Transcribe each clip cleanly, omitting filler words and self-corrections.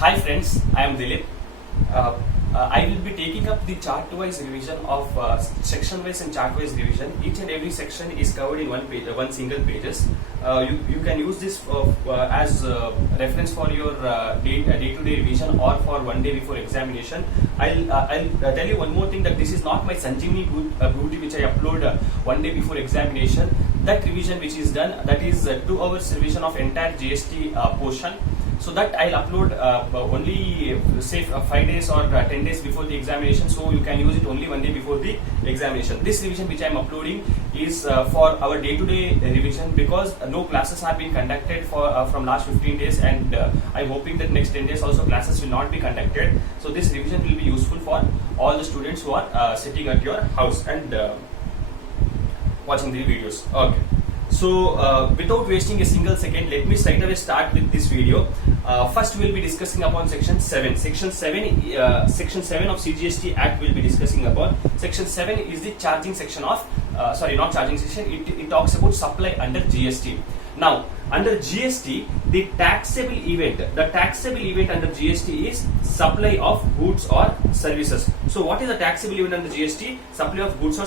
Hi friends, I am Dilip. I will be taking up the chart-wise revision of section-wise and chart-wise revision. Each and every section is covered in one page, one single pages. You can use this as reference for your day-to-day revision or for one day before examination. I'll tell you one more thing, that this is not my Sanjeevani Bhuti which I upload one day before examination. That revision which is done, that is 2 hours revision of entire GST portion. So that I'll upload only say 5 days or 10 days before the examination, so you can use it only one day before the examination. This revision which I am uploading is for our day-to-day revision, because no classes have been conducted for from last 15 days, and I'm hoping that next 10 days also classes will not be conducted. So this revision will be useful for all the students who are sitting at your house and watching the videos. Okay. So without wasting a single second, let me straight away start with this video. First we will be discussing upon section 7. Section 7 of CGST Act will be discussing upon. Section 7 is the charging section of, sorry, not charging section, it talks about supply under GST. Now, under GST, the taxable event under GST is supply of goods or services. So, what is the taxable event under GST? Supply of goods or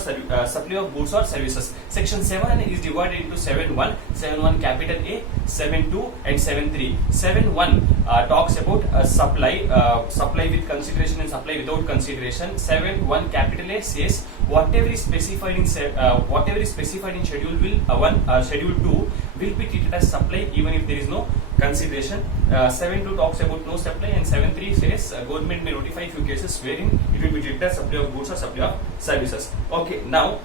services. Section 7 is divided into 7.1, 7.1 capital A, 7.2 and 7.3. 7.1 talks about supply with consideration and supply without consideration. 7.1 capital A says whatever is specified in schedule 2 will be treated as supply even if there is no consideration. 7.2 talks about no supply, and 7.3 says government may notify few cases wherein it will be treated as supply of goods or supply of services. Okay, now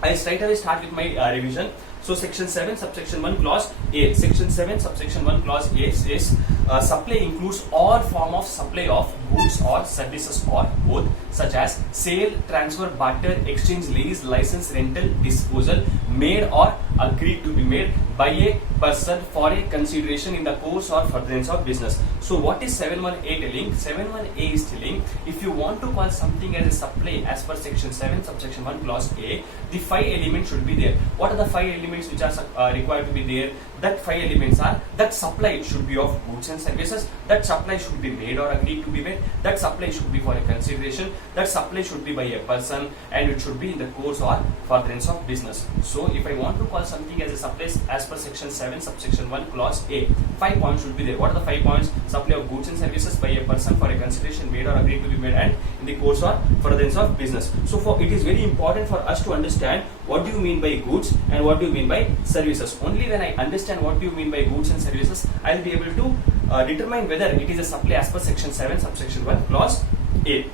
I straight away start with my revision. So section 7 subsection 1 clause A. Section 7 subsection 1 clause A says supply includes all form of supply of goods or services or both, such as sale, transfer, barter, exchange, lease, license, rental, disposal, made or agreed to be made by a person for a consideration in the course or furtherance of business. So what is 7.1a telling? 7.1a is telling, if you want to call something as a supply as per section 7 subsection 1 clause A, the 5 elements should be there. What are the 5 elements which are required to be there? That 5 elements are: that supply should be of goods and services, that supply should be made or agreed to be made, that supply should be for a consideration, that supply should be by a person, and it should be in the course or furtherance of business. So if I want to call something as a supply as per section 7 subsection 1 clause A, 5 points should be there. What are the 5 points? Supply of goods and services by a person for a consideration made or agreed to be made, and in the course or furtherance of business. So it is very important for us to understand what do you mean by goods and what do you mean by services. Only when I understand what do you mean by goods and services, I will be able to determine whether it is a supply as per section 7 subsection 1 clause A.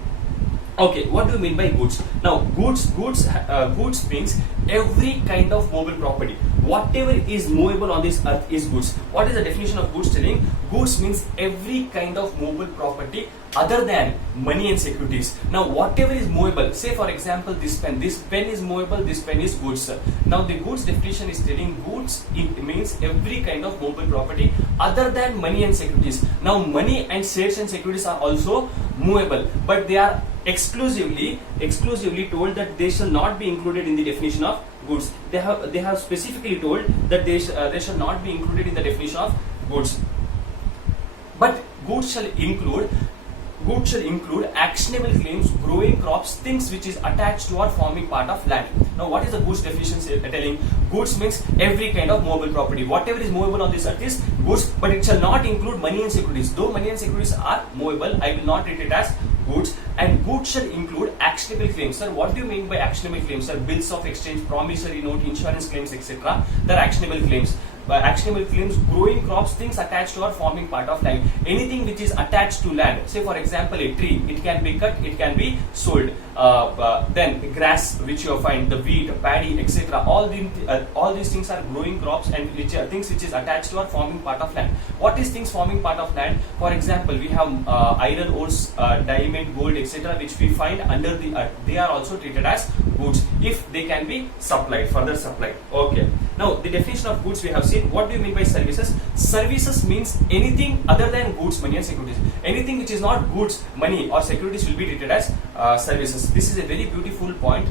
Okay, what do you mean by goods? Now, goods means every kind of movable property. Whatever is movable on this earth is goods. What is the definition of goods telling? Goods means every kind of movable property other than money and securities. Now, whatever is movable, say for example this pen is movable, this pen is goods. Now, the goods definition is telling goods, it means every kind of movable property other than money and securities. Now, money and shares and securities are also movable, but they are exclusively told that they shall not be included in the definition of goods. They have specifically told that they shall not be included in the definition of goods. But goods shall include actionable claims, growing crops, things which is attached to or forming part of land. Now, what is the goods definition telling? Goods means every kind of movable property. Whatever is movable on this earth is goods, but it shall not include money and securities. Though money and securities are movable, I will not treat it as goods. And goods shall include actionable claims. Sir, what do you mean by actionable claims? Sir, bills of exchange, promissory note, insurance claims, etc. They are actionable claims. By actionable claims, growing crops, things attached to or forming part of land. Anything which is attached to land, say for example a tree, it can be cut, it can be sold. Then grass which you find, the wheat, paddy, etc. All these things are growing crops and which are things which is attached to or forming part of land. What is things forming part of land? For example, we have iron ores, diamond, gold, etc. which we find under the earth. They are also treated as goods if they can be further supplied. Okay. Now, the definition of goods we have seen. What do you mean by services? Services means anything other than goods, money and securities. Anything which is not goods, money or securities will be treated as services. This is a very beautiful point.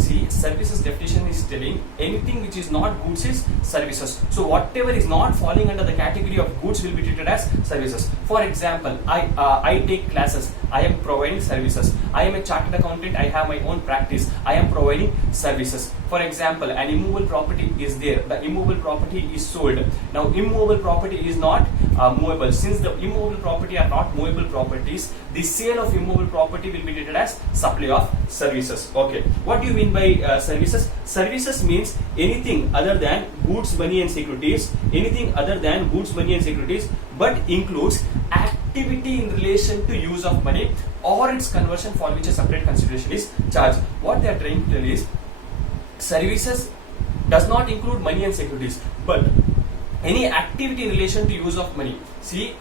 See, services definition is telling anything which is not goods is services. So whatever is not falling under the category of goods will be treated as services. For example, I take classes, I am providing services. I am a chartered accountant, I have my own practice, I am providing services. For example, an immovable property is there, the immovable property is sold. Now immovable property is not movable. Since the immovable property are not movable properties, the sale of immovable property will be treated as supply of services. Okay, what do you mean by services? Services means anything other than goods, money and securities, anything other than goods, money and securities, but includes activity in relation to use of money or its conversion for which a separate consideration is charged. What they are trying to tell is services does not include money and securities, but any activity in relation to use of money. See,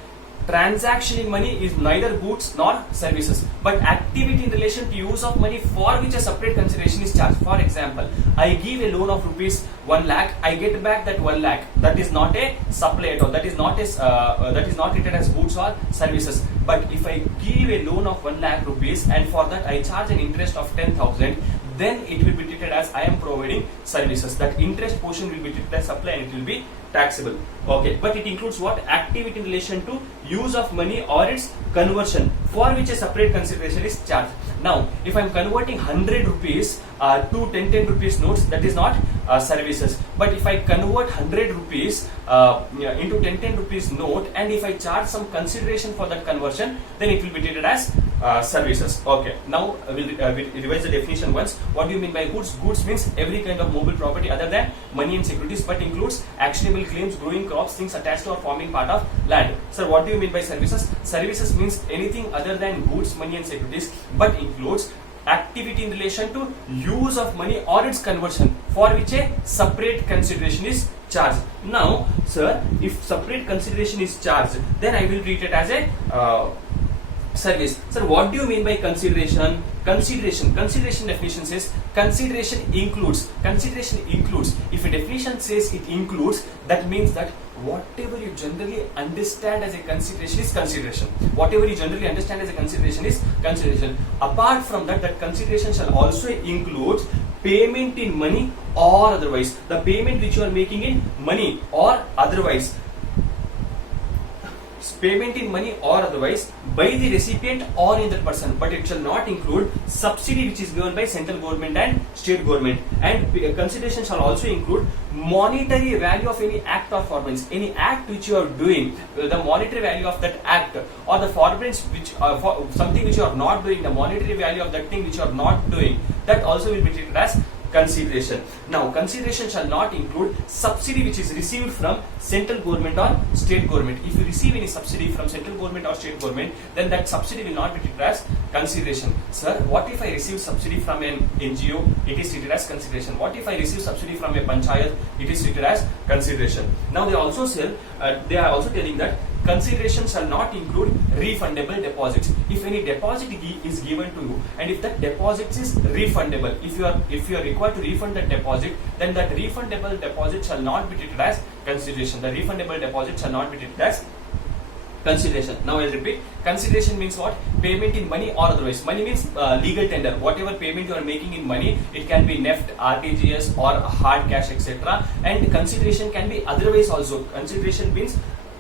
transaction in money is neither goods nor services, but activity in relation to use of money for which a separate consideration is charged. For example, I give a loan of rupees 1 lakh, I get back that 1 lakh. That is not a supply at all. That is not treated as goods or services. But if I give a loan of 1 lakh rupees and for that I charge an interest of 10,000, then it will be treated as I am providing services. That interest portion will be treated as supply and it will be taxable. Okay, but it includes what? Activity in relation to use of money or its conversion for which a separate consideration is charged. Now, if I am converting 100 rupees to 10 rupees notes, that is not services. But if I convert 100 rupees into 10 rupees note and if I charge some consideration for that conversion, then it will be treated as services. Okay, now we'll revise the definition once. What do you mean by goods? Goods means every kind of mobile property other than money and securities, but includes actionable claims, growing crops, things attached to or forming part of land. Sir, what do you mean by services? Services means anything other than goods, money and securities, but includes activity in relation to use of money or its conversion for which a separate consideration is charged. Now, sir, if separate consideration is charged, then I will treat it as a service. Sir, what do you mean by consideration? Consideration definition says consideration includes. If a definition says it includes, that means that whatever you generally understand as a consideration is consideration. Whatever you generally understand as a consideration is consideration. Apart from that, that consideration shall also include payment in money or otherwise. The payment which you are making in money or otherwise. Payment in money or otherwise by the recipient or in that person, but it shall not include subsidy which is given by central government and state government. And consideration shall also include monetary value of any act or forbearance. Any act which you are doing, the monetary value of that act or the forbearance which for something which you are not doing, the monetary value of that thing which you are not doing, that also will be treated as consideration. Now, consideration shall not include subsidy which is received from central government or state government. If you receive any subsidy from central government or state government, then that subsidy will not be treated as consideration. Sir, what if I receive subsidy from an NGO? It is treated as consideration. What if I receive subsidy from a panchayat? It is treated as consideration. Now, they also are also telling that consideration shall not include refundable deposits. If any deposit is given to you and if that deposit is refundable, if you are required to refund that deposit, then that refundable deposit shall not be treated as consideration. The refundable deposit shall not be treated as consideration. Now I'll repeat. Consideration means what? Payment in money or otherwise. Money means legal tender. Whatever payment you are making in money, it can be NEFT, RTGS or hard cash, etc. And consideration can be otherwise also. Consideration means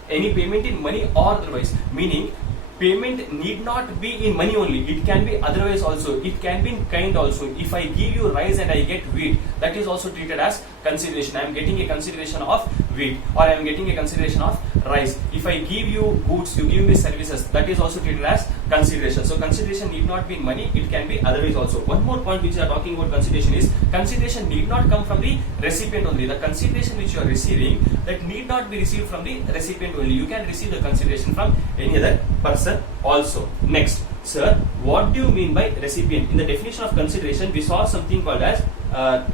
any payment in money or otherwise, meaning payment need not be in money only, it can be otherwise also, it can be in kind also. If I give you rice and I get wheat, that is also treated as consideration. I am getting a consideration of wheat or I am getting a consideration of rice. If I give you goods, you give me services, that is also treated as consideration. So consideration need not be in money, it can be otherwise also. One more point which we are talking about consideration is consideration need not come from the recipient only. The consideration which you are receiving, that need not be received from the recipient only. You can receive the consideration from any other person also. Next, sir, what do you mean by recipient? In the definition of consideration, we saw something called as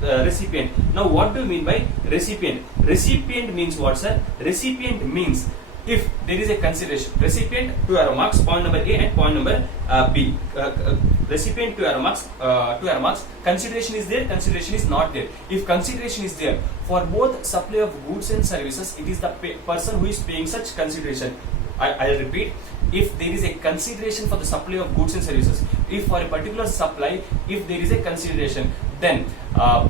recipient. Now, what do you mean by recipient? Recipient means what, sir? Recipient means if there is a consideration, recipient to arrow marks, point number A and point number B. Recipient to arrow marks, consideration is there, consideration is not there. If consideration is there for both supply of goods and services, it is the person who is paying such consideration. I'll repeat. If there is a consideration for the supply of goods and services, if for a particular supply, if there is a consideration, then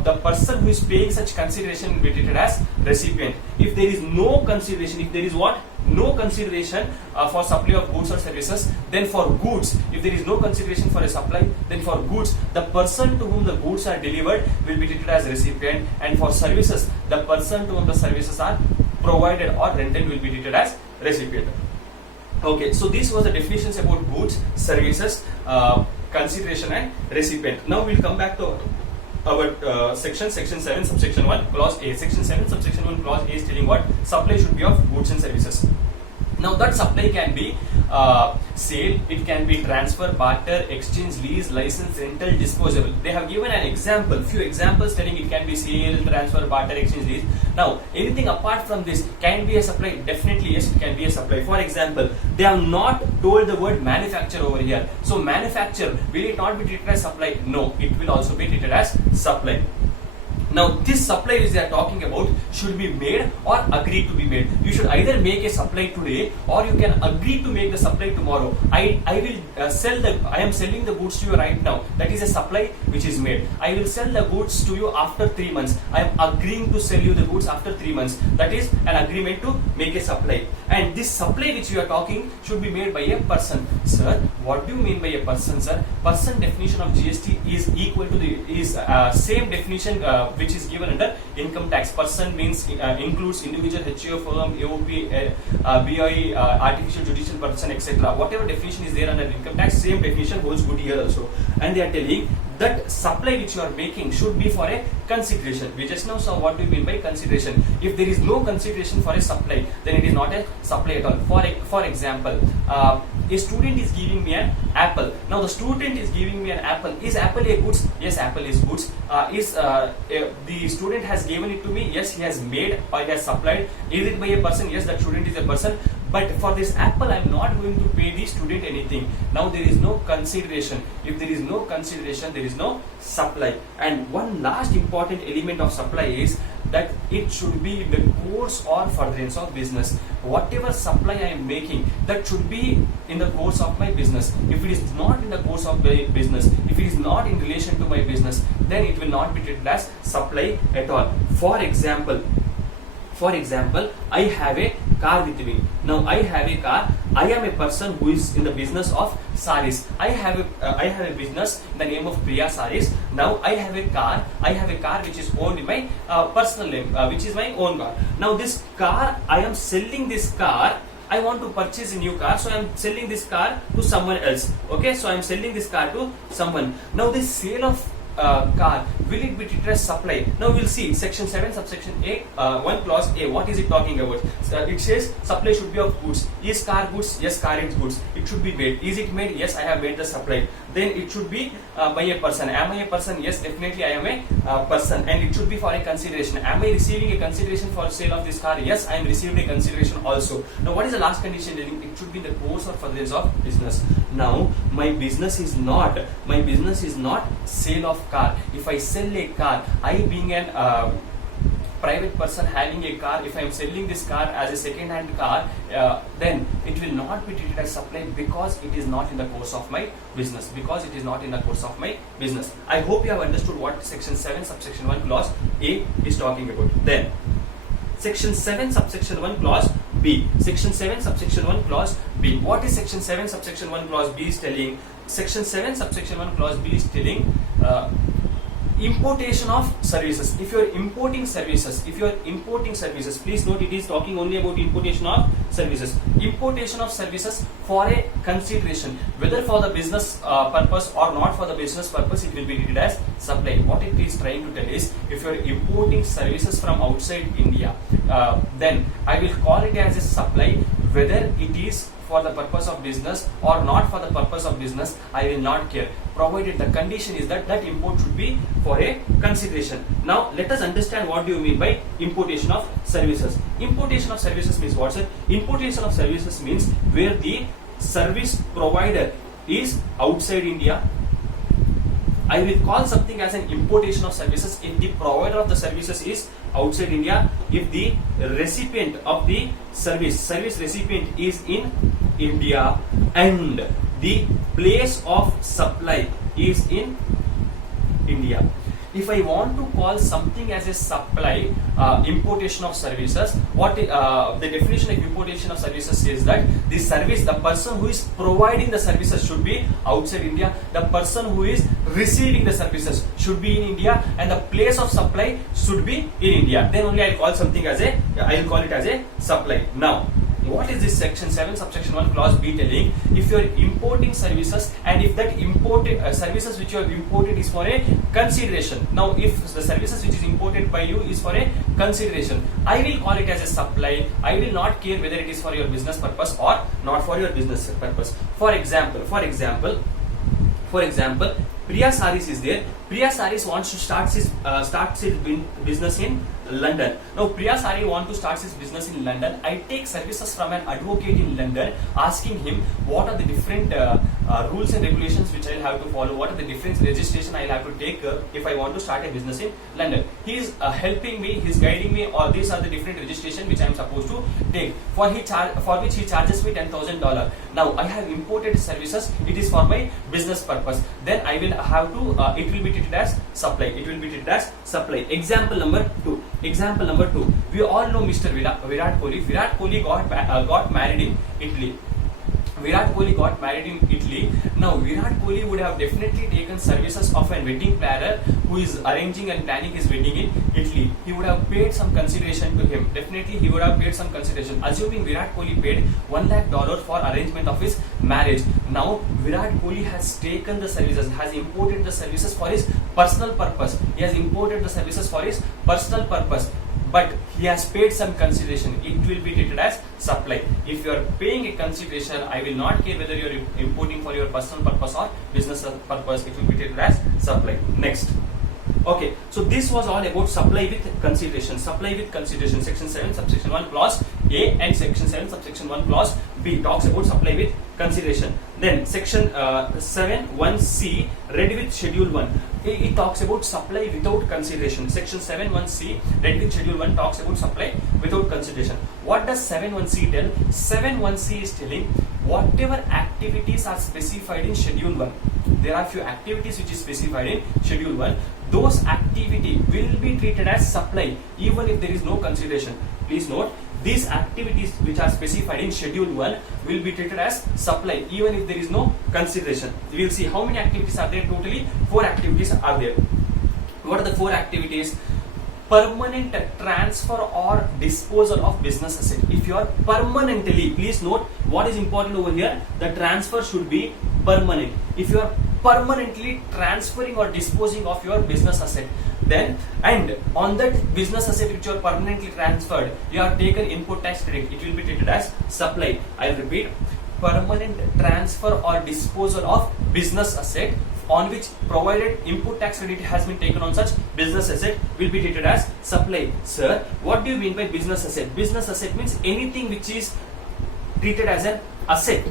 the person who is paying such consideration will be treated as recipient. If there is no consideration, if there is what? No consideration for supply of goods or services, then for goods, if there is no consideration for a supply, then for goods, the person to whom the goods are delivered will be treated as recipient, and for services, the person to whom the services are provided or rented will be treated as recipient. Okay, so this was the definitions about goods, services, consideration and recipient. Now we'll come back to our section 7 subsection 1 clause A. Section 7 subsection 1 clause A is telling what? Supply should be of goods and services. Now that supply can be sale, it can be transfer, barter, exchange, lease, license, rental, disposable. They have given an example, few examples telling it can be sale, transfer, barter, exchange, lease. Now anything apart from this can be a supply. Definitely yes, it can be a supply. For example, they have not told the word manufacture over here. So manufacture, will it not be treated as supply? No, it will also be treated as supply. Now this supply which they are talking about should be made or agreed to be made. You should either make a supply today or you can agree to make the supply tomorrow. I am selling the goods to you right now. That is a supply which is made. I will sell the goods to you after 3 months. I am agreeing to sell you the goods after 3 months. That is an agreement to make a supply. And this supply which you are talking should be made by a person. Sir, what do you mean by a person, sir? Person definition of GST is equal to the same definition which is given under income tax. Person means includes individual, HUO, firm, AOP, BI, artificial, judicial person, etc. Whatever definition is there under income tax, same definition holds good here also. And they are telling that supply which you are making should be for a consideration. We just now saw what we mean by consideration. If there is no consideration for a supply, then it is not a supply at all. For example, a student is giving me an apple. Now the student is giving me an apple. Is apple a goods? Yes, apple is goods. The student has given it to me. Yes, he has made or he has supplied. Is it by a person? Yes, that student is a person. But for this apple, I am not going to pay the student anything. Now there is no consideration. If there is no consideration, there is no supply. And one last important element of supply is that it should be in the course or furtherance of business. Whatever supply I am making, that should be in the course of my business. If it is not in the course of my business, if it is not in relation to my business, then it will not be treated as supply at all. For example, I have a car with me. Now I have a car. I am a person who is in the business of saris. I have a business in the name of Priya Saris. Now I have a car. I have a car which is owned in my personal name, which is my own car. Now this car, I am selling this car. I want to purchase a new car, so I am selling this car to someone else. Okay, so I am selling this car to someone. Now this sale of car, will it be treated as supply? Now we'll see section 7 subsection A, 1 clause A. What is it talking about? It says supply should be of goods. Is car goods? Yes, car is goods. It should be made. Is it made? Yes, I have made the supply. Then it should be by a person. Am I a person? Yes, definitely I am a person. And it should be for a consideration. Am I receiving a consideration for sale of this car? Yes, I am receiving a consideration also. Now what is the last condition? It should be the course or furtherance of business. Now my business is not sale of car. If I sell a car, I being an private person having a car, if I am selling this car as a second hand car, then it will not be treated as supply because it is not in the course of my business. I hope you have understood what section 7 subsection 1 clause A is talking about. Then section 7 subsection 1 clause B. Section 7 subsection 1 clause B. What is section 7 subsection 1 clause B is telling? Section 7 subsection 1 clause B is telling importation of services. If you are importing services, please note it is talking only about importation of services. Importation of services for a consideration, whether for the business purpose or not for the business purpose, it will be treated as supply. What it is trying to tell is, if you are importing services from outside India, then I will call it as a supply, whether it is for the purpose of business or not for the purpose of business, I will not care, provided the condition is that import should be for a consideration. Now let us understand what do you mean by importation of services. Importation of services means what, sir? Importation of services means where the service provider is outside India. I will call something as an importation of services if the provider of the services is outside India, if the recipient of the service recipient is in India, and the place of supply is in India. If I want to call something as a supply, importation of services, what the definition of importation of services says that the service, the person who is providing the services should be outside India, the person who is receiving the services should be in India, and the place of supply should be in India. Then only I'll call something as a, I'll call it as a supply. Now, what is this section 7 subsection 1 clause B telling? If you are importing services and if that imported services which you have imported is for a consideration. Now if the services which is imported by you is for a consideration, I will call it as a supply. I will not care whether it is for your business purpose or not for your business purpose. For example, Priya Saris is there. Priya Saris wants to start his business in London. Now Priya Sari wants to start his business in London. I take services from an advocate in London, asking him what are the different rules and regulations which I will have to follow, what are the different registration I will have to take if I want to start a business in London. He is helping me, he is guiding me, or these are the different registration which I am supposed to take, for which he charges me $10,000. Now I have imported services, it is for my business purpose. Then I will have to, it will be treated as supply. It will be treated as supply. Example number 2. We all know Mr. Virat Kohli. Virat Kohli got married in Italy. Now Virat Kohli would have definitely taken services of a wedding planner who is arranging and planning his wedding in Italy. He would have paid some consideration to him. Definitely he would have paid some consideration. Assuming Virat Kohli paid $1 lakh for arrangement of his marriage. Now Virat Kohli has taken the services, has imported the services for his personal purpose. He has imported the services for his personal purpose, but he has paid some consideration. It will be treated as supply. If you are paying a consideration, I will not care whether you are importing for your personal purpose or business purpose. It will be treated as supply. Next. Okay, so this was all about supply with consideration. Supply with consideration. Section 7 subsection 1 clause A and section 7 subsection 1 clause B talks about supply with consideration. Then section 7 1C read with schedule 1. It talks about supply without consideration. Section 7 1C read with schedule 1 talks about supply without consideration. What does 7 1C tell? 7 1C is telling whatever activities are specified in schedule 1. There are few activities which is specified in schedule 1. Those activity will be treated as supply even if there is no consideration. Please note, these activities which are specified in schedule 1 will be treated as supply even if there is no consideration. We will see how many activities are there. Totally 4 activities are there. What are the 4 activities? Permanent transfer or disposal of business asset. If you are permanently, please note what is important over here, the transfer should be permanent. If you are permanently transferring or disposing of your business asset, then and on that business asset which you are permanently transferred, you have taken input tax credit, it will be treated as supply. I will repeat, permanent transfer or disposal of business asset on which provided input tax credit has been taken on such business asset will be treated as supply. Sir, what do you mean by business asset? Business asset means anything which is treated as an asset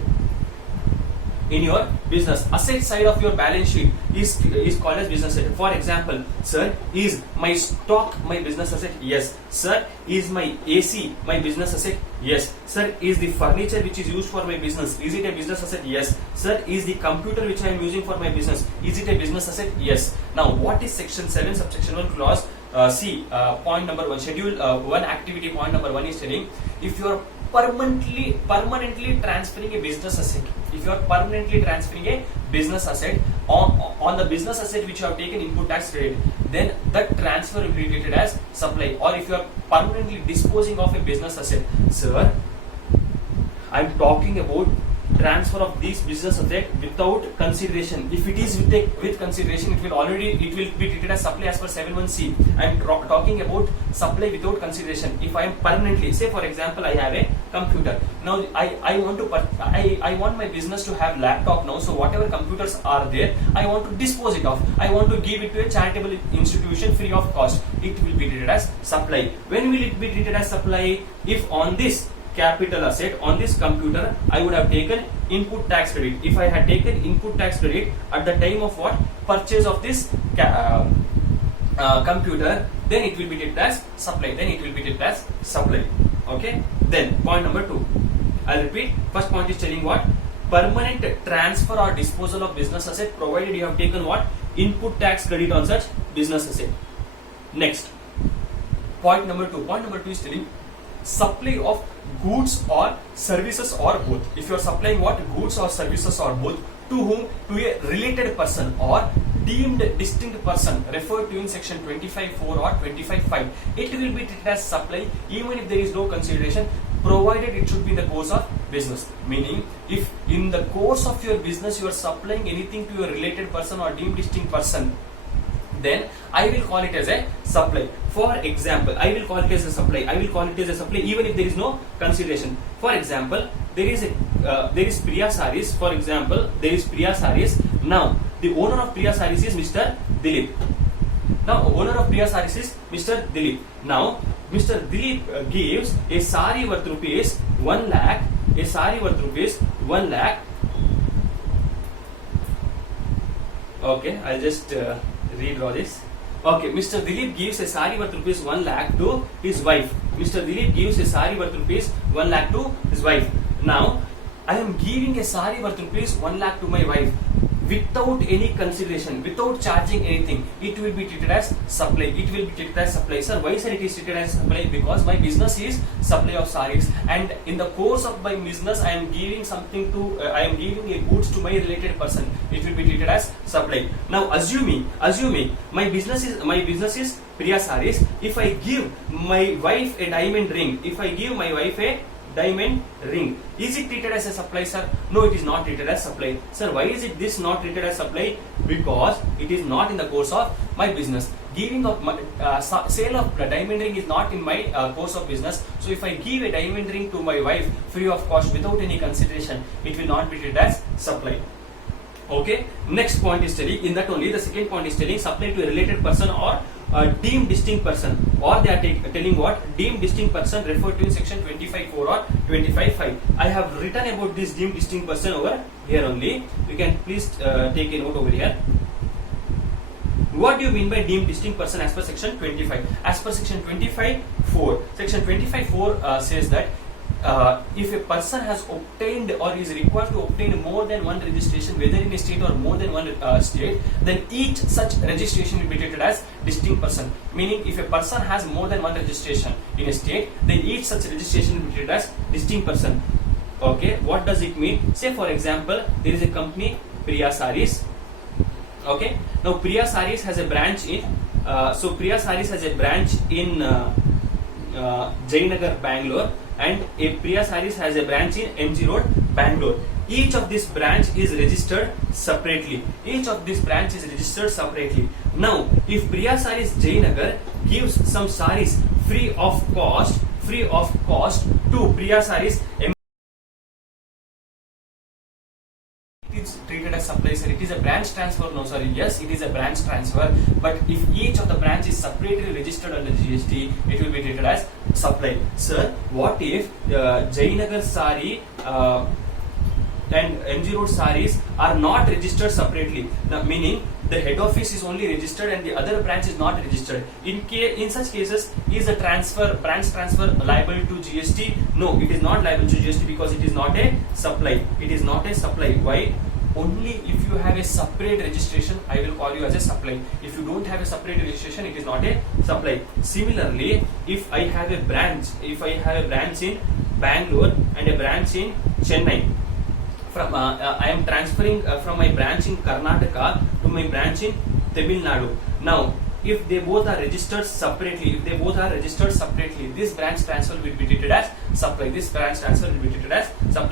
in your business. Asset side of your balance sheet is called as business asset. For example, sir, is my stock my business asset? Yes. Sir, is my AC my business asset? Yes. Sir, is the furniture which is used for my business, is it a business asset? Yes. Sir, is the computer which I am using for my business, is it a business asset? Yes. Now, what is section 7 subsection 1 clause C, point number 1, schedule 1 activity point number 1 is telling, if you are permanently transferring a business asset, if you are permanently transferring a business asset on the business asset which you have taken input tax credit, then that transfer will be treated as supply. Or if you are permanently disposing of a business asset, sir, I am talking about transfer of these business asset without consideration. If it is with consideration, it will be treated as supply as per 7(1)(c). I am talking about supply without consideration. If I am permanently, say for example, I have a computer. Now I want my business to have laptop now. So whatever computers are there, I want to dispose it off. I want to give it to a charitable institution free of cost. It will be treated as supply. When will it be treated as supply? If on this capital asset, on this computer, I would have taken input tax credit. If I had taken input tax credit at the time of what? Purchase of this computer, then it will be treated as supply. Okay. Then point number 2. I'll repeat. First point is telling what? permanent transfer or disposal of business asset provided you have taken what? Input tax credit on such business asset. Next, point number 2. Point number 2 is telling supply of goods or services or both. If you are supplying what? Goods or services or both. To whom? To a related person or deemed distinct person referred to in section 25.4 or 25.5. It will be treated as supply even if there is no consideration, provided it should be in the course of business. Meaning, if in the course of your business you are supplying anything to a related person or deemed distinct person, then I will call it as a supply. For example, I will call it as a supply. I will call it as a supply even if there is no consideration. For example, there is Priya Saris. For example, there is Priya Saris. Now, the owner of Priya Saris is Mr. Dilip. Now, owner of Priya Saris is Mr. Dilip. Now, Mr. Dilip gives a sari worth rupees 1 lakh. A sari worth rupees 1 lakh. Okay, I'll just redraw this. Okay, Mr. Dilip gives a sari worth rupees 1 lakh to his wife. Mr. Dilip gives a sari worth rupees 1 lakh to his wife. Now, I am giving a sari worth rupees 1 lakh to my wife without any consideration, without charging anything. It will be treated as supply. It will be treated as supply. Sir, why sir it is treated as supply? Because my business is supply of saris, and in the course of my business, I am giving something to, I am giving a goods to my related person. It will be treated as supply. Now, assuming my business is Priya Saris. If I give my wife a diamond ring, diamond ring, is it treated as a supply, sir? No, it is not treated as supply. Sir, why is it this not treated as supply? Because it is not in the course of my business. Giving of sale of diamond ring is not in my course of business. So if I give a diamond ring to my wife free of cost without any consideration, it will not be treated as supply. Okay. Next point is telling, in that only the second point is telling supply to a related person or deemed distinct person, or they are telling what? Deemed distinct person referred to in section 25.4 or 25.5. I have written about this deemed distinct person over here only. You can please take a note over here. What do you mean by deemed distinct person as per section 25? As per section 25.4, section 25.4 says that if a person has obtained or is required to obtain more than one registration, whether in a state or more than one state, then each such registration will be treated as distinct person. Meaning, if a person has more than one registration in a state, then each such registration will be treated as distinct person. Okay, what does it mean? Say for example, there is a company Priya Saris. Okay, now Priya Saris has a branch in Priya Saris has a branch in Jayanagar, Bangalore, and a Priya Saris has a branch in MG Road, Bangalore. Each of this branch is registered separately. Now, if Priya Saris Jayanagar gives some saris free of cost to Priya Saris, it is treated as supply, sir. It is a branch transfer. No, sorry. Yes, it is a branch transfer. But if each of the branch is separately registered under GST, it will be treated as supply. Sir, what if Jayanagar sari and MG Road saris are not registered separately? Now, meaning the head office is only registered and the other branch is not registered. In such cases, is the branch transfer liable to GST? No, it is not liable to GST because it is not a supply. Why? Only if you have a separate registration, I will call you as a supply. If you don't have a separate registration, it is not a supply. Similarly, if I have a branch in Bangalore and a branch in Chennai, I am transferring from my branch in Karnataka to my branch in Tamil Nadu. Now, if they both are registered separately, this branch transfer will be treated as supply.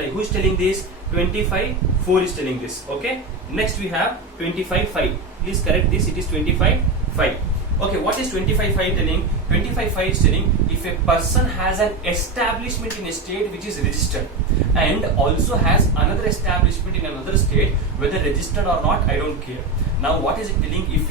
Who is telling this? 25.4 is telling this. Okay. Next we have 25.5. Please correct this. It is 25.5. Okay, what is 25.5 telling? 25.5 is telling if a person has an establishment in a state which is registered and also has another establishment in another state, whether registered or not, I don't care. Now, what is it telling? If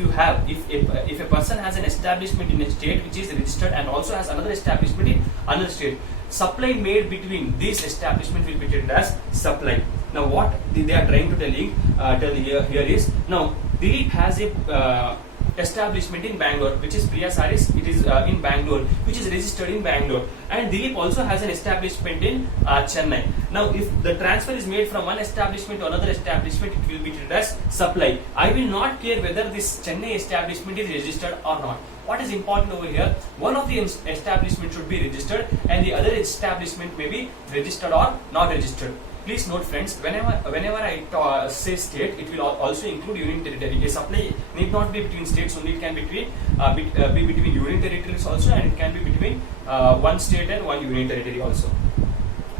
a person has an establishment in a state which is registered and also has another establishment in another state, supply made between these establishment will be treated as supply. Now, what they are trying to tell here is, now Dilip has a establishment in Bangalore, which is Priya Saris. It is in Bangalore, which is registered in Bangalore, and Dilip also has an establishment in Chennai. Now, if the transfer is made from one establishment to another establishment, it will be treated as supply. I will not care whether this Chennai establishment is registered or not. What is important over here? One of the establishment should be registered, and the other establishment may be registered or not registered. Please note, friends, whenever I say state, it will also include union territory. A supply need not be between states only; it can be between union territories also, and it can be between one state and one union territory also.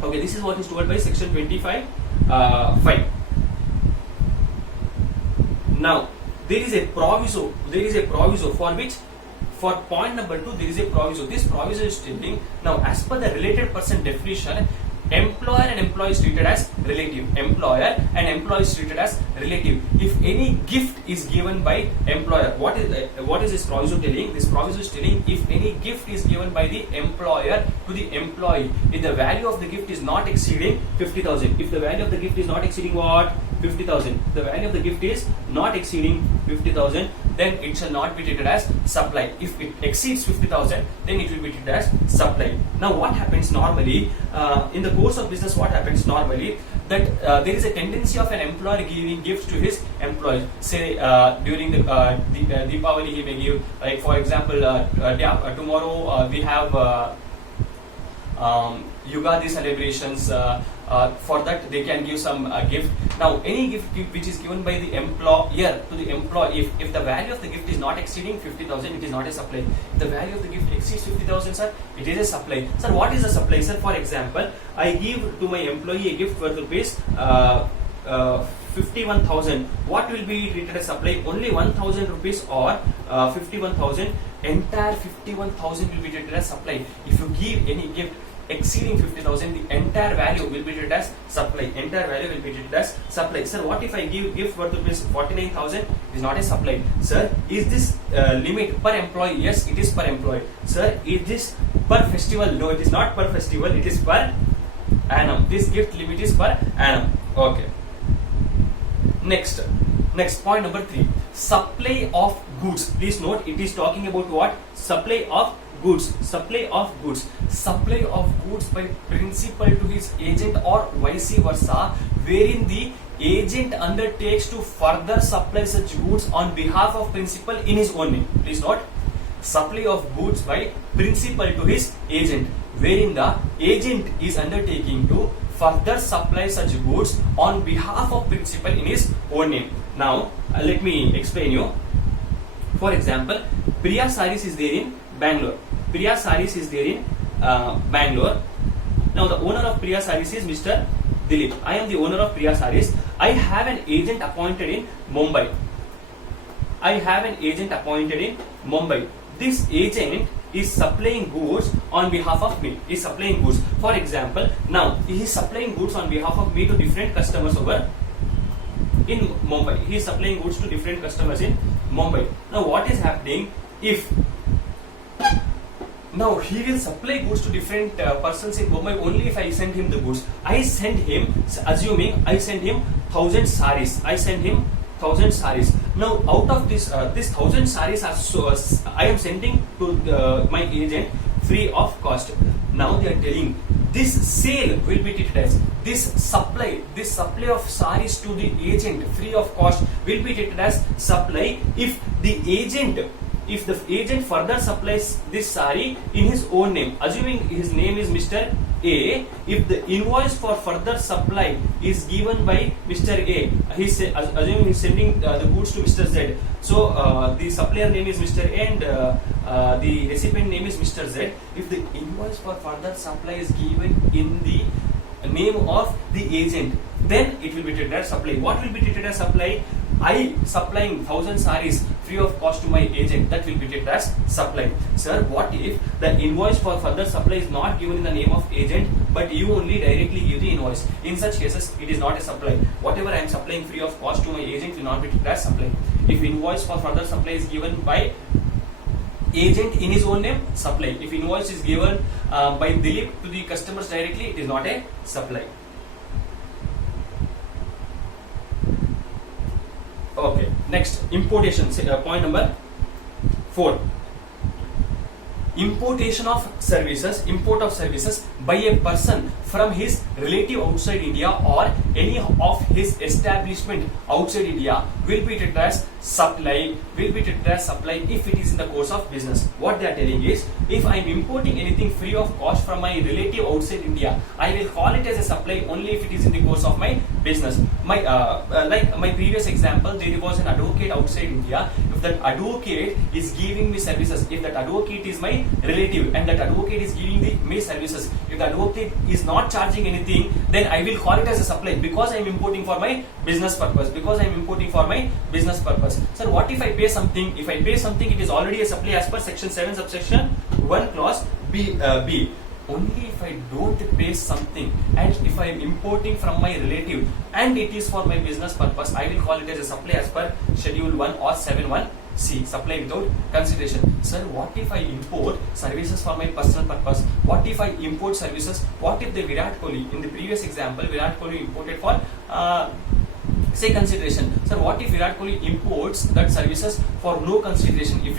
Okay, this is what is told by section 25 5. Now, there is a proviso. For which, for point number 2, there is a proviso. This proviso is stating, now as per the related person definition, employer and employee is treated as relative. Employer and employee is treated as relative. If any gift is given by employer, what is this proviso telling? This proviso is telling, if any gift is given by the employer to the employee, if the value of the gift is not exceeding 50,000. If the value of the gift is not exceeding what? 50,000. The value of the gift is not exceeding 50,000, then it shall not be treated as supply. If it exceeds 50,000, then it will be treated as supply. Now, what happens normally in the course of business? What happens normally, that there is a tendency of an employer giving gifts to his employees. Say during the Deepavali, he may give, like for example, tomorrow we have Yugadi celebrations. For that, they can give some gift. Now, any gift which is given by the employer to the employee, if the value of the gift is not exceeding 50,000, it is not a supply. If the value of the gift exceeds 50,000, sir, it is a supply. Sir, what is a supply, sir? For example, I give to my employee a gift worth rupees 51,000. What will be treated as supply? Only 1,000 rupees or 51,000. Entire 51,000 will be treated as supply. If you give any gift exceeding 50,000, the entire value will be treated as supply. Entire value will be treated as supply. Sir, what if I give gift worth rupees 49,000? It is not a supply. Sir, is this limit per employee? Yes, it is per employee. Sir, is this per festival? No, it is not per festival. It is per annum. This gift limit is per annum. Okay. Next point number 3. Supply of goods. Please note, it is talking about what? Supply of goods. Supply of goods. Supply of goods by principal to his agent or vice versa, wherein the agent undertakes to further supply such goods on behalf of principal in his own name. Please note, supply of goods by principal to his agent, wherein the agent is undertaking to further supply such goods on behalf of principal in his own name. Now, let me explain you. For example, Priya Saris is there in Bangalore. Priya Saris is there in Bangalore. Now, the owner of Priya Saris is Mr. Dilip. I am the owner of Priya Saris. I have an agent appointed in Mumbai. This agent is supplying goods on behalf of me. For example, now he is supplying goods on behalf of me to different customers over in Mumbai. He is supplying goods to different customers in Mumbai. Now, what is happening? Now he will supply goods to different persons in Mumbai only if I send him the goods. Assuming I send him 1,000 saris. Now, out of this 1,000 saris I am sending to my agent free of cost. Now they are telling, this sale will be treated as, this supply of saris to the agent free of cost will be treated as supply if the agent further supplies this sari in his own name. Assuming his name is Mr. A, if the invoice for further supply is given by Mr. A, assuming he's sending the goods to Mr. Z. So the supplier name is Mr. A and the recipient name is Mr. Z. If the invoice for further supply is given in the name of the agent, then it will be treated as supply. What will be treated as supply? I supplying 1,000 saris free of cost to my agent, that will be treated as supply. Sir, what if the invoice for further supply is not given in the name of agent, but you only directly give the invoice? In such cases, it is not a supply. Whatever I am supplying free of cost to my agent will not be treated as supply. If invoice for further supply is given by agent in his own name, supply. If invoice is given by Dilip to the customers directly, it is not a supply. Okay, next, importation. Point number 4. Import of services by a person from his relative outside India or any of his establishment outside India will be treated as supply, if it is in the course of business. What they are telling is, if I am importing anything free of cost from my relative outside India, I will call it as a supply only if it is in the course of my business. Like my previous example, there was an advocate outside India. If that advocate is giving me services, if that advocate is my relative and that advocate is giving me services, if the advocate is not charging anything, then I will call it as a supply because I am importing for my business purpose. Sir, what if I pay something? If I pay something, it is already a supply as per section 7 subsection 1 clause B. Only if I don't pay something and if I am importing from my relative and it is for my business purpose, I will call it as a supply as per schedule 1 or 7(1)(c), supply without consideration. Sir, what if I import services for my personal purpose? What if I import services? What if the Virat Kohli, in the previous example, Virat Kohli imported for say consideration. Sir, what if Virat Kohli imports that services for no consideration? If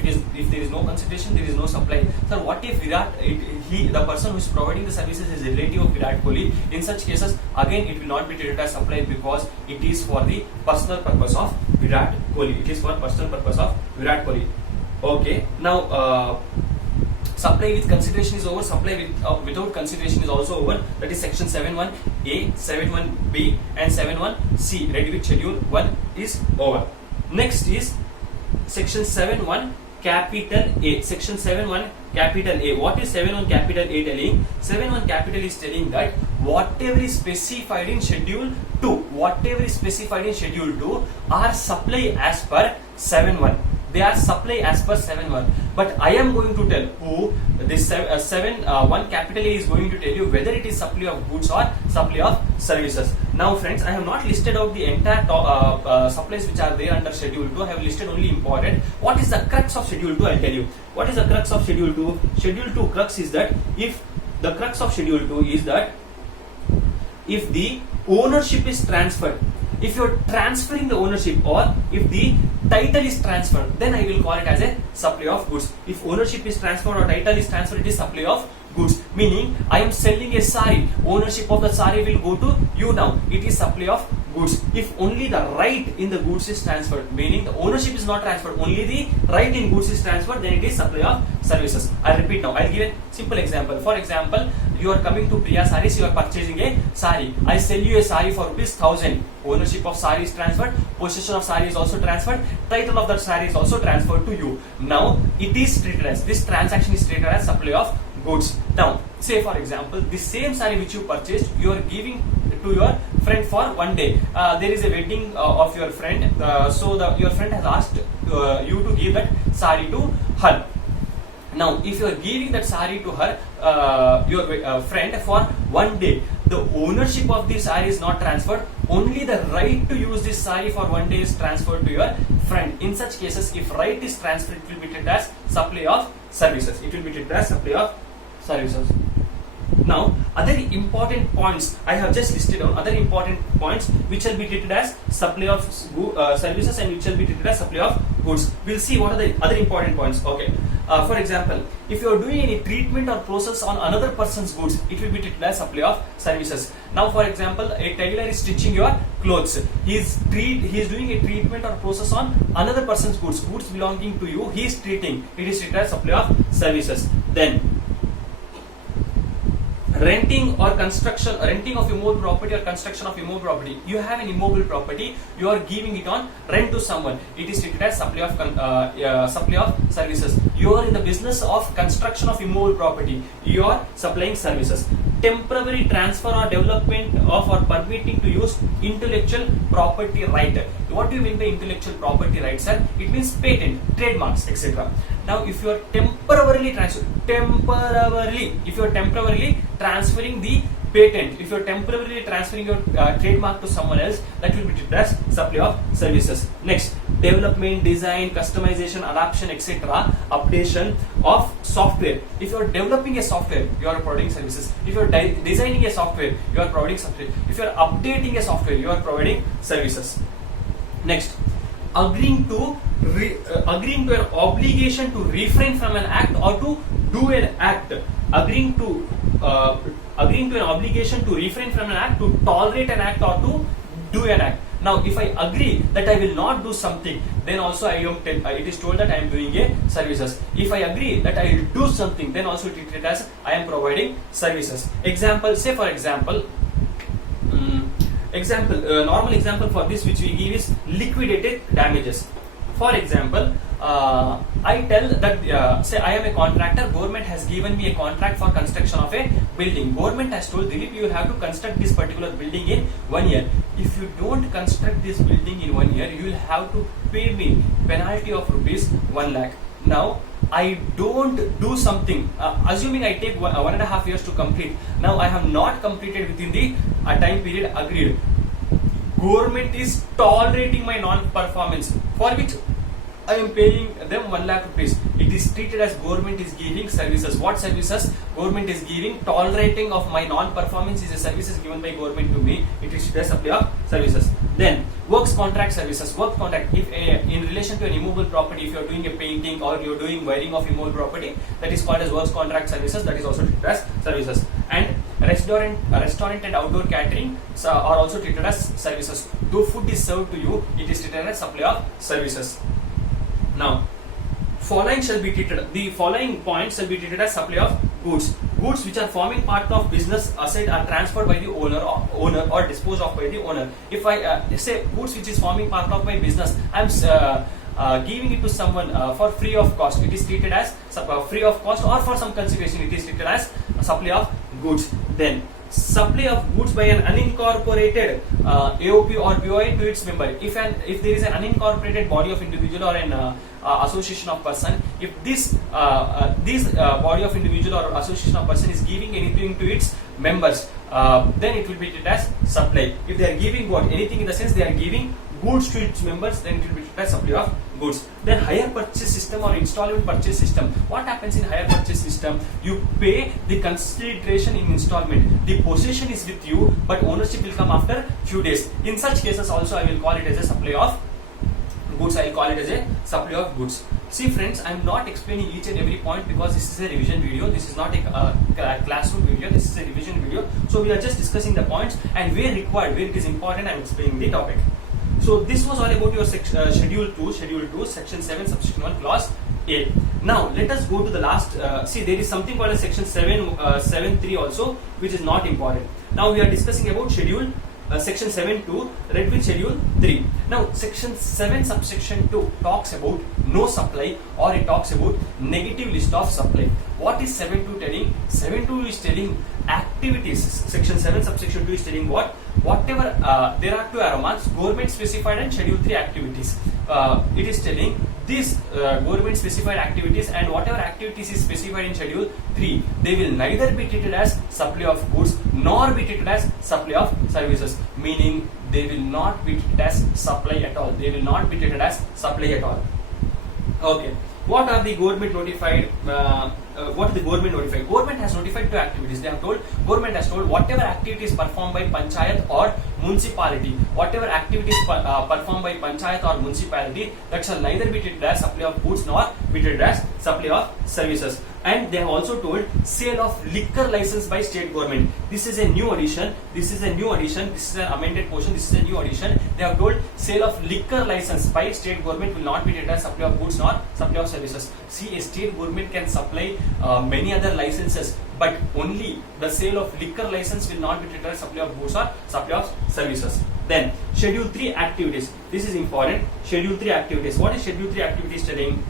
there is no consideration, there is no supply. Sir, what if the person who is providing the services is a relative of Virat Kohli? In such cases, again it will not be treated as supply because it is for the personal purpose of Virat Kohli. Okay, now supply with consideration is over, supply without consideration is also over. That is section 7(1)(a), 7(1)(b) and 7(1)(c). Ready with schedule 1 is over. Next is section 7(1) capital A. Section 7(1) capital A. What is 7(1) capital A telling? 7(1) capital is telling that whatever is specified in schedule 2, are supply as per 7(1). They are supply as per 7(1). But I am going to tell who this 7(1) capital A is going to tell you whether it is supply of goods or supply of services. Now friends, I have not listed out the entire supplies which are there under schedule 2. I have listed only important. What is the crux of schedule 2? I will tell you. What is the crux of schedule 2? Schedule 2 crux is that if the ownership is transferred, if you are transferring the ownership or if the title is transferred, then I will call it as a supply of goods. If ownership is transferred or title is transferred, it is supply of goods. Meaning I am selling a sari, ownership of the sari will go to you now. It is supply of goods. If only the right in the goods is transferred, meaning the ownership is not transferred, only the right in goods is transferred, then it is supply of services. I repeat now. I will give a simple example. For example, you are coming to Priya Sarees, you are purchasing a sari. I sell you a sari for ₹1,000. Ownership of sari is transferred, possession of sari is also transferred, title of that sari is also transferred to you. Now it is treated as, this transaction is treated as supply of goods. Now say for example, the same sari which you purchased, you are giving to your friend for one day. There is a wedding of your friend, so your friend has asked you to give that sari to her. Now if you are giving that sari to her, your friend for one day, the ownership of this sari is not transferred, only the right to use this sari for one day is transferred to your friend. In such cases, if right is transferred, it will be treated as supply of services. Now other important points I have just listed down, other important points which shall be treated as supply of services and which shall be treated as supply of goods. We'll see what are the other important points. Okay. For example, if you are doing any treatment or process on another person's goods, it will be treated as supply of services. Now for example, a tailor is stitching your clothes. He is doing a treatment or process on another person's goods belonging to you. He is treating. It is treated as supply of services. Then renting of immobile property or construction of immobile property. You have an immobile property, you are giving it on rent to someone. It is treated as supply of services. You are in the business of construction of immobile property. You are supplying services. Temporary transfer or development of or permitting to use intellectual property right. What do you mean by intellectual property right, sir? It means patent, trademarks, etc. Now, if you are temporarily transferring the patent, if you are temporarily transferring your trademark to someone else, that will be treated as supply of services. Next, development, design, customization, adaptation, etc. Updation of software. If you are developing a software, you are providing services. If you are designing a software, you are providing software. If you are updating a software, you are providing services. Next, agreeing to an obligation to refrain from an act or to do an act. Agreeing to an obligation to refrain from an act, to tolerate an act, or to do an act. Now, if I agree that I will not do something, then also it is told that I am doing a services. If I agree that I will do something, then also it is treated as I am providing services. Example, say for example, normal example for this which we give is liquidated damages. For example, I tell that say I am a contractor, government has given me a contract for construction of a building. Government has told Dilip, you will have to construct this particular building in 1 year. If you don't construct this building in 1 year, you will have to pay me penalty of rupees 1 lakh. Now I don't do something, assuming I take 1.5 years to complete. Now I have not completed within the time period agreed. Government is tolerating my non-performance, for which I am paying them 1 lakh rupees. It is treated as government is giving services. What services government is giving? Tolerating of my non-performance is a services given by government to me. It is the supply of services. Then works contract services. Work contract. If in relation to an immovable property, if you are doing a painting or you are doing wiring of immovable property, that is called as works contract services. That is also treated as services. And restaurant and outdoor catering are also treated as services. Though food is served to you, it is treated as supply of services. Now, the following points shall be treated as supply of goods. Goods which are forming part of business asset are transferred by the owner or disposed of by the owner. If I say goods which is forming part of my business, I am giving it to someone for free of cost, it is treated as free of cost, or for some consideration it is treated as supply of goods. Then supply of goods by an unincorporated AOP or BOI to its member. If there is an unincorporated body of individual or an association of person, if this body of individual or association of person is giving anything to its members, then it will be treated as supply. If they are giving what? Anything in the sense they are giving goods to its members, then it will be treated as supply of goods. Then hire purchase system or installment purchase system. What happens in hire purchase system? You pay the consideration in installment. The possession is with you, but ownership will come after few days. In such cases also I will call it as a supply of goods. I will call it as a supply of goods. See friends, I am not explaining each and every point because this is a revision video. This is not a classroom video. This is a revision video. So we are just discussing the points, and where required, where it is important, I am explaining the topic. So this was all about your schedule 2, section 7, subsection 1, clause A. Now let us go to the last. See, there is something called a section 7.3 also, which is not important. Now we are discussing about schedule section 7.2, read with schedule 3. Now section 7 subsection 2 talks about no supply, or it talks about negative list of supply. What is 7.2 telling? 7.2 is telling activities. Section 7 subsection 2 is telling what? Whatever there are 2 aromas, government specified and schedule 3 activities. It is telling these government specified activities, and whatever activities is specified in schedule 3, they will neither be treated as supply of goods nor be treated as supply of services. Meaning they will not be treated as supply at all. They will not be treated as supply at all. Okay. What are the government notified? What is the government notified? Government has notified 2 activities. They have told, government has told whatever activities performed by panchayat or municipality, whatever activities performed by panchayat or municipality, that shall neither be treated as supply of goods nor be treated as supply of services. And they have also told sale of liquor license by state government. This is a new addition. This is an amended portion. This is a new addition. They have told sale of liquor license by state government will not be treated as supply of goods nor supply of services. See, a state government can supply many other licenses, but only the sale of liquor license will not be treated as supply of goods or supply of services. Then schedule 3 activities. This is important. Schedule 3 activities. What is schedule 3 activities telling?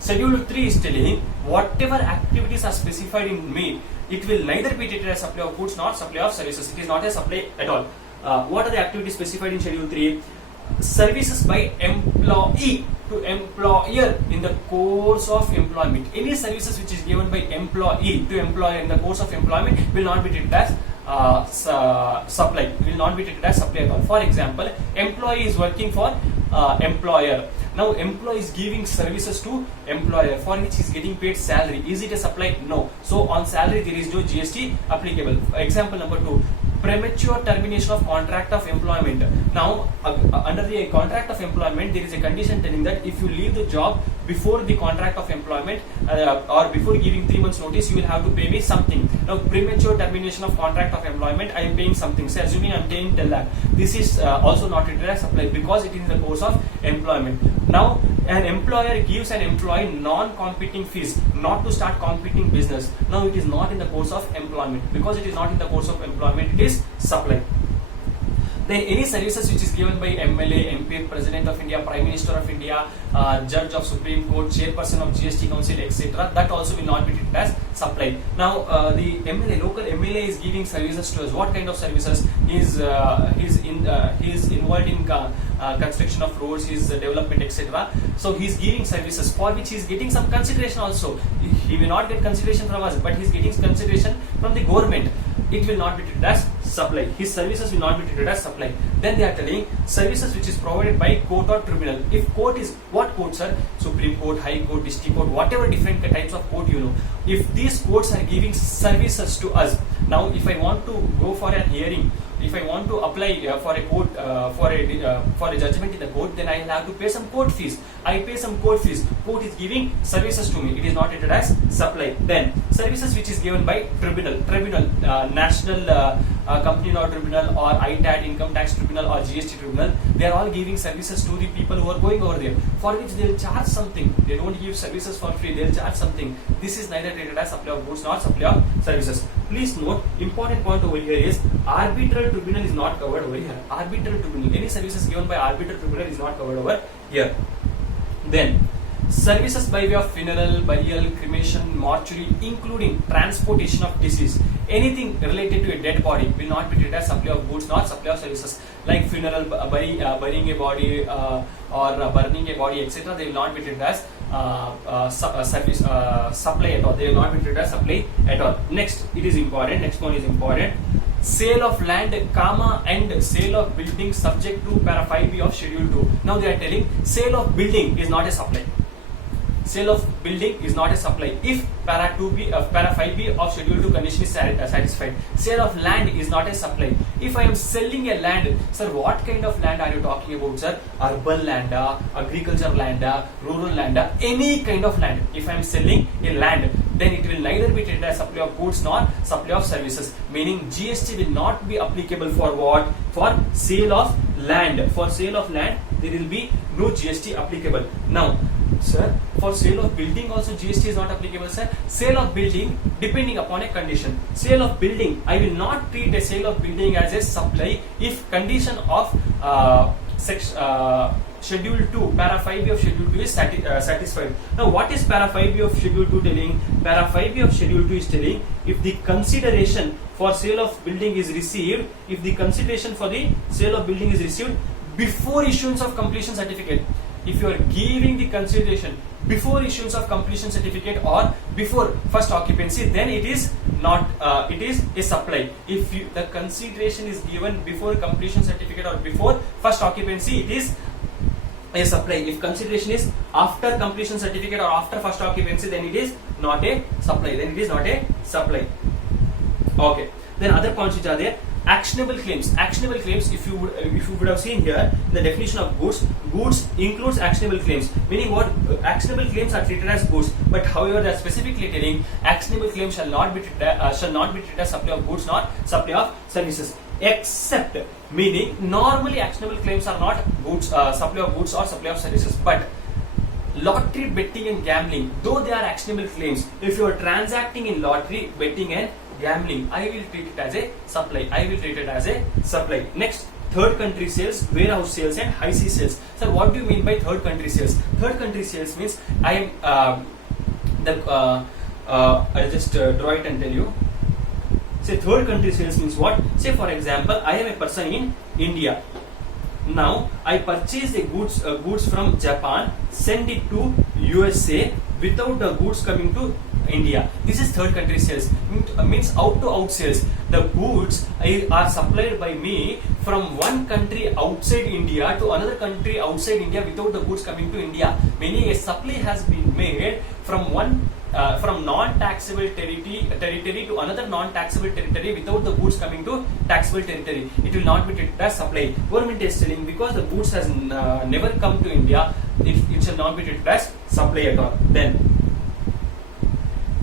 Schedule 3 is telling whatever activities are specified in May, it will neither be treated as supply of goods nor supply of services. It is not a supply at all. What are the activities specified in schedule 3? Services by employee to employer in the course of employment. Any services which is given by employee to employer in the course of employment will not be treated as supply. Will not be treated as supply at all. For example, employee is working for employer. Now employee is giving services to employer for which he is getting paid salary. Is it a supply? No. So on salary there is no GST applicable. Example number 2. premature termination of contract of employment. Now, under the contract of employment, there is a condition telling that if you leave the job before the contract of employment or before giving 3 months notice, you will have to pay me something. Now, premature termination of contract of employment, I am paying something. So, assuming I am paying 10 lakh, this is also not treated as supply because it is in the course of employment. Now, an employer gives an employee non-competing fees not to start competing business. Now, it is not in the course of employment. Because it is not in the course of employment, it is supply. Then any services which is given by MLA, MP, President of India, Prime Minister of India, Judge of Supreme Court, Chairperson of GST Council, etc., that also will not be treated as supply. Now, the MLA, local MLA is giving services to us. What kind of services? He is involved in construction of roads, his development, etc. So he is giving services for which he is getting some consideration also. He may not get consideration from us, but he is getting consideration from the government. It will not be treated as supply. His services will not be treated as supply. Then they are telling services which is provided by court or tribunal. If court is, what courts are? Supreme Court, High Court, District Court, whatever different types of court you know. If these courts are giving services to us, now if I want to go for an hearing, if I want to apply for a court for a judgment in the court, then I will have to pay some court fees. I pay some court fees. Court is giving services to me. It is not treated as supply. Then services which is given by tribunal, national company law tribunal or ITAT, income tax tribunal or GST tribunal. They are all giving services to the people who are going over there, for which they will charge something. They don't give services for free. They will charge something. This is neither treated as supply of goods nor supply of services. Please note, important point over here is arbitral tribunal is not covered over here. Arbitral tribunal, any services given by arbitral tribunal is not covered over here. Then services by way of funeral, burial, cremation, mortuary, including transportation of deceased. Anything related to a dead body will not be treated as supply of goods nor supply of services. Like funeral, burying a body or burning a body, etc. They will not be treated as supply at all. They will not be treated as supply at all. Next, it is important. Next one is important. Sale of land, and sale of building subject to para 5B of Schedule 2. Now they are telling sale of building is not a supply. Sale of building is not a supply if para 5B of Schedule 2 condition is satisfied. Sale of land is not a supply. If I am selling a land, sir, what kind of land are you talking about, sir? Urban land, agriculture land, rural land, any kind of land. If I am selling a land, then it will neither be treated as supply of goods nor supply of services. Meaning GST will not be applicable for what? For sale of land. For sale of land, there will be no GST applicable. Now, sir, for sale of building also GST is not applicable, sir. Sale of building depending upon a condition. Sale of building, I will not treat a sale of building as a supply if condition of Schedule 2, para 5B of Schedule 2 is satisfied. Now, what is para 5B of Schedule 2 telling? Para 5B of Schedule 2 is telling if the consideration for sale of building is received, before issuance of completion certificate. If you are giving the consideration before issuance of completion certificate or before first occupancy, then it is not. It is a supply. If the consideration is given before completion certificate or before first occupancy, it is a supply. If consideration is after completion certificate or after first occupancy, then it is not a supply. Okay. Then other points which are there. Actionable claims. Actionable claims, if you would have seen here the definition of goods includes actionable claims. Meaning what? Actionable claims are treated as goods, but however they are specifically telling actionable claims shall not be treated as supply of goods nor supply of services. Except, meaning normally actionable claims are not goods, supply of goods or supply of services, but lottery, betting and gambling, though they are actionable claims, if you are transacting in lottery, betting and gambling, I will treat it as a supply. Next, third country sales, warehouse sales and high sea sales. Sir, what do you mean by third country sales? Third country sales means I am I'll just draw it and tell you. Say third country sales means what? Say for example, I am a person in India. Now I purchase the goods from Japan, send it to USA without the goods coming to India. This is third country sales. Means out to out sales. The goods are supplied by me from one country outside India to another country outside India without the goods coming to India. Meaning a supply has been made from one from non-taxable territory to another non-taxable territory without the goods coming to taxable territory, it will not be treated as supply. Government is telling because the goods has never come to India, it shall not be treated as supply at all.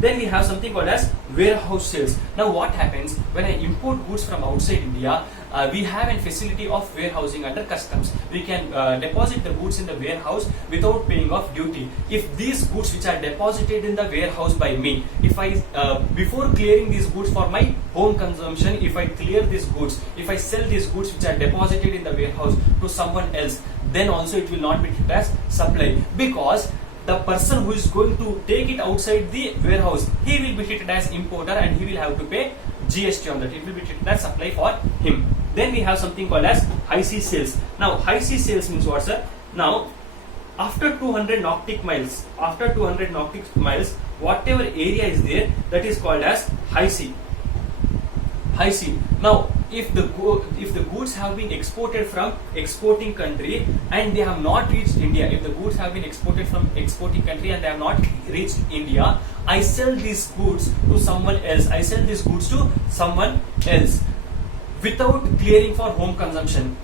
Then we have something called as warehouse sales. Now what happens when I import goods from outside India? We have a facility of warehousing under customs. We can deposit the goods in the warehouse without paying off duty. If these goods which are deposited in the warehouse by me, if I before clearing these goods for my home consumption, if I clear these goods, if I sell these goods which are deposited in the warehouse to someone else, then also it will not be treated as supply, because the person who is going to take it outside the warehouse, he will be treated as importer and he will have to pay GST on that. It will be treated as supply for him. Then we have something called as high sea sales. Now high sea sales means what, sir? Now after 200 nautic miles, whatever area is there, that is called as high sea. High sea. Now if the goods have been exported from exporting country and they have not reached India, if the goods have been exported from exporting country and they have not reached India, I sell these goods to someone else. I sell these goods to someone else without clearing for home consumption.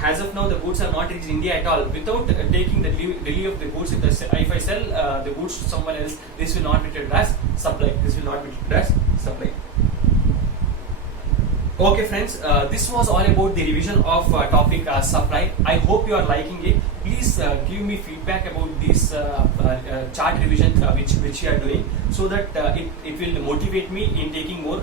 As of now, the goods have not reached India at all. Without taking the delivery of the goods, if I sell the goods to someone else, this will not be treated as supply. This will not be treated as supply. Okay friends, this was all about the revision of topic supply. I hope you are liking it. Please give me feedback about this chart revision which we are doing, so that it will motivate me in taking more